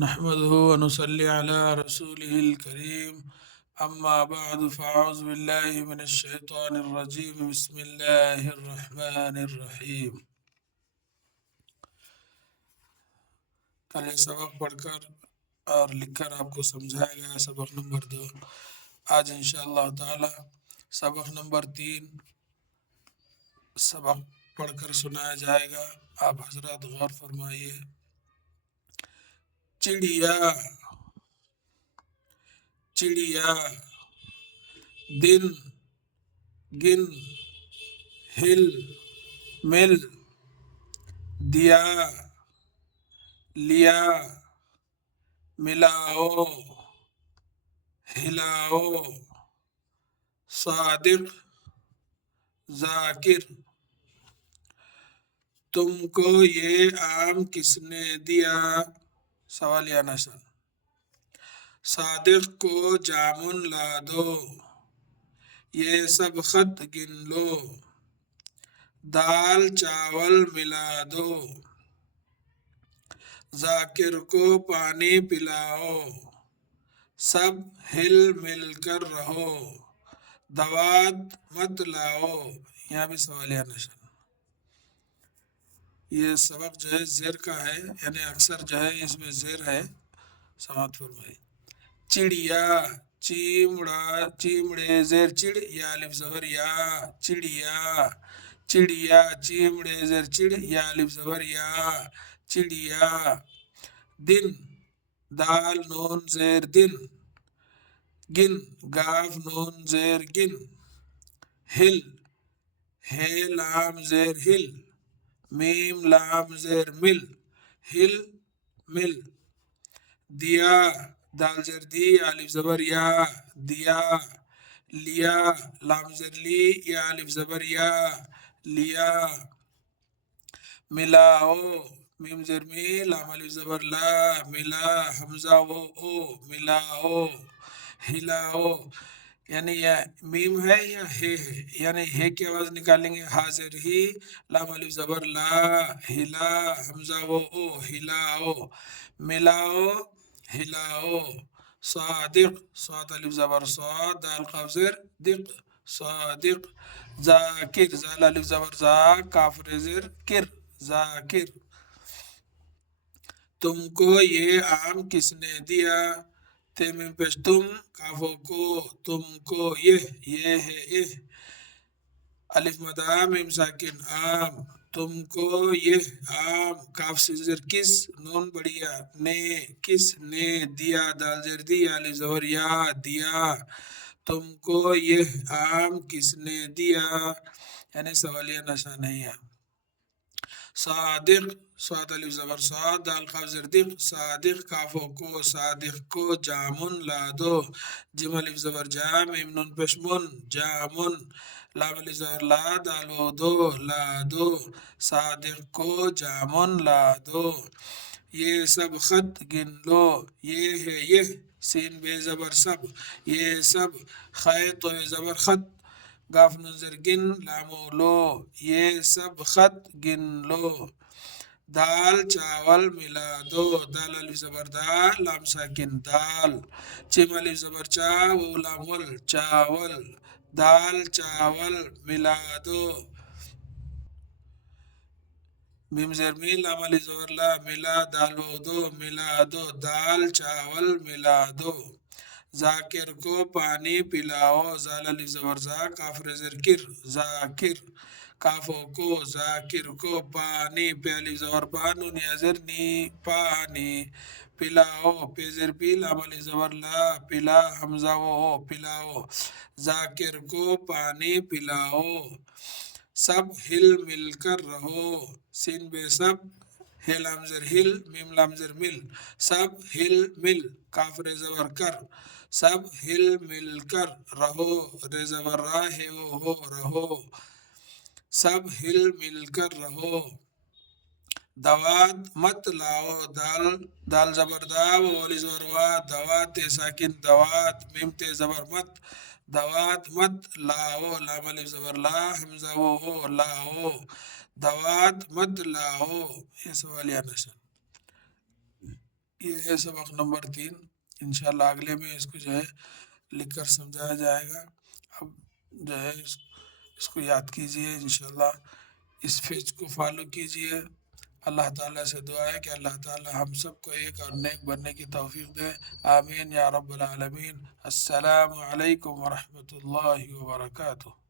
نحمده ونصلي على رسوله الكريم أما بعد فأعوذ بالله من الشيطان الرجيم بسم الله الرحمن الرحیم۔ کل یہ سبق پڑھ کر اور لکھ کر آپ کو سمجھایا گیا سبق نمبر 2۔ آج انشاءاللہ تعالی سبق نمبر 3 سبق پڑھ کر سنایا جائے گا۔ آپ حضرات غور فرمائیے۔ چڑیا چڑیا، دن گن، ہل مل، دیا لیا، ملاؤ ہلاؤ، صادق ذاکر۔ تم کو یہ آم کس نے دیا؟ سوالیہ نشان۔ صادق کو جامن لا دو، یہ سب خط گن لو، دال چاول ملا دو، ذاکر کو پانی پلاؤ، سب ہل مل کر رہو، دوات مت لاؤ۔ یہاں بھی سوالیہ نشان۔ یہ سبق جو ہے زیر کا ہے، یعنی اکثر جو ہے اس میں زیر ہے، سماعت فرمائی۔ چڑیا، چیمڑا چیمڑے زیر چڑ، یا الف زبر یا، چڑیا چڑیا، چیمڑے زیر چڑ، یا الف زبر یا، چڑیا۔ دن، دال نون زیر دن، گن، گاف نون زیر گن، ہل، ہے لام زیر ہل، میم لام زیر مل، ہل مل۔ دیا، دال زیر دی، الف زبر یا، دیا۔ لیا، لام زیر لی، یا الف زبر یا، لیا۔ ملاؤ، میم زیر می، لام الف زبر لا، ملا، حمزہ و او، ملاؤ ہلاؤ۔ یعنی یہ میم ہے یا ہے، یعنی ہے کی آواز نکالیں گے، ہا زیر ہی، لام الف زبر لا، ہلا، حمزہ و او، ہلاؤ، ملاؤ ہلاؤ۔ صادق، صاد الف زبر صاد، دال قاف زیر دق، صادق۔ ذاکر، زال الف زبر زا، کاف ر زیر کر، ذاکر۔ تم کو یہ آم کس نے دیا؟ تیمیم پیش تم، کافو کو، تم کو یہ ہے اہ، الف مدہ میم ساکن آم، تم کو یہ آم، کاف سے زیر کس، نون بڑھیا نے، کس نے دیا، دال زیر دی، الف زبر یا، دیا۔ تم کو یہ آم کس نے دیا، یعنی سوالیہ نشان ہے یہاں۔ صادق، صاد الف زبر صاد، دال قاف زیر دق، صادق، کافو کو، صادق کو جامن لا دو، جیم الف زبر جا، میم نون پیش من، جامن، لام الف زبر لا، دال و دو، لا دو، صادق کو جامن لا دو۔ یہ سب خط گن لو، یہ ہے یہ، سین بے زبر سب، یہ سب، خیط و زبر خط، گاف نون زیر گن، لام و لو، یہ سب خط گن لو، دال چاول ملا دو، دال الف زبر دا، لام ساکن دال، چیم الف زبر چا، و لام ول، چاول، دال چاول ملا دو، میم زیر می، لام الف زبر لا، ملا، دال و دو، ملا دو، دال چاول ملا دو۔ ذاکر کو پانی پلاؤ، زال الف زبر زا، کاف ر زیر کر، ذاکر، کافو کو، ذاکر کو پانی، پہ الف زبر پا، نون یا زیر نی، پانی، پلاؤ، پہ زیر پی، لام الف زبر لا، پلا، حمزہ و او، پلاؤ، ذاکر کو پانی پلاؤ، سب ہل مل کر رہو، سین بے سب، ہے لام زیر ہل، میم لام زیر مل، سب ہل مل، کاف ر زبر کر، سب ہل مل کر رہو، ر زبر راہ ہے ہو، رہو، سب ہل مل کر رہو۔ دوات مت لاؤ، دال، دال زبر دا، والی زبر وا، دوات تے ساکن دوات، میم تے زبر مت، دوات مت لاؤ، لام الف زبر لا، حمزہ و ہو، لاؤ، دوات مت لاؤ۔ یہ سوالیہ نشان۔ یہ ہے سبق نمبر 3۔ انشاءاللہ اگلے میں اس کو جو ہے لکھ کر سمجھایا جائے گا۔ اب جو ہے اس کو یاد کیجئے، انشاءاللہ اس پیج کو فالو کیجئے۔ اللہ تعالیٰ سے دعا ہے کہ اللہ تعالیٰ ہم سب کو ایک اور نیک بننے کی توفیق دے، آمین یا رب العالمین۔ السلام علیکم ورحمۃ اللہ وبرکاتہ۔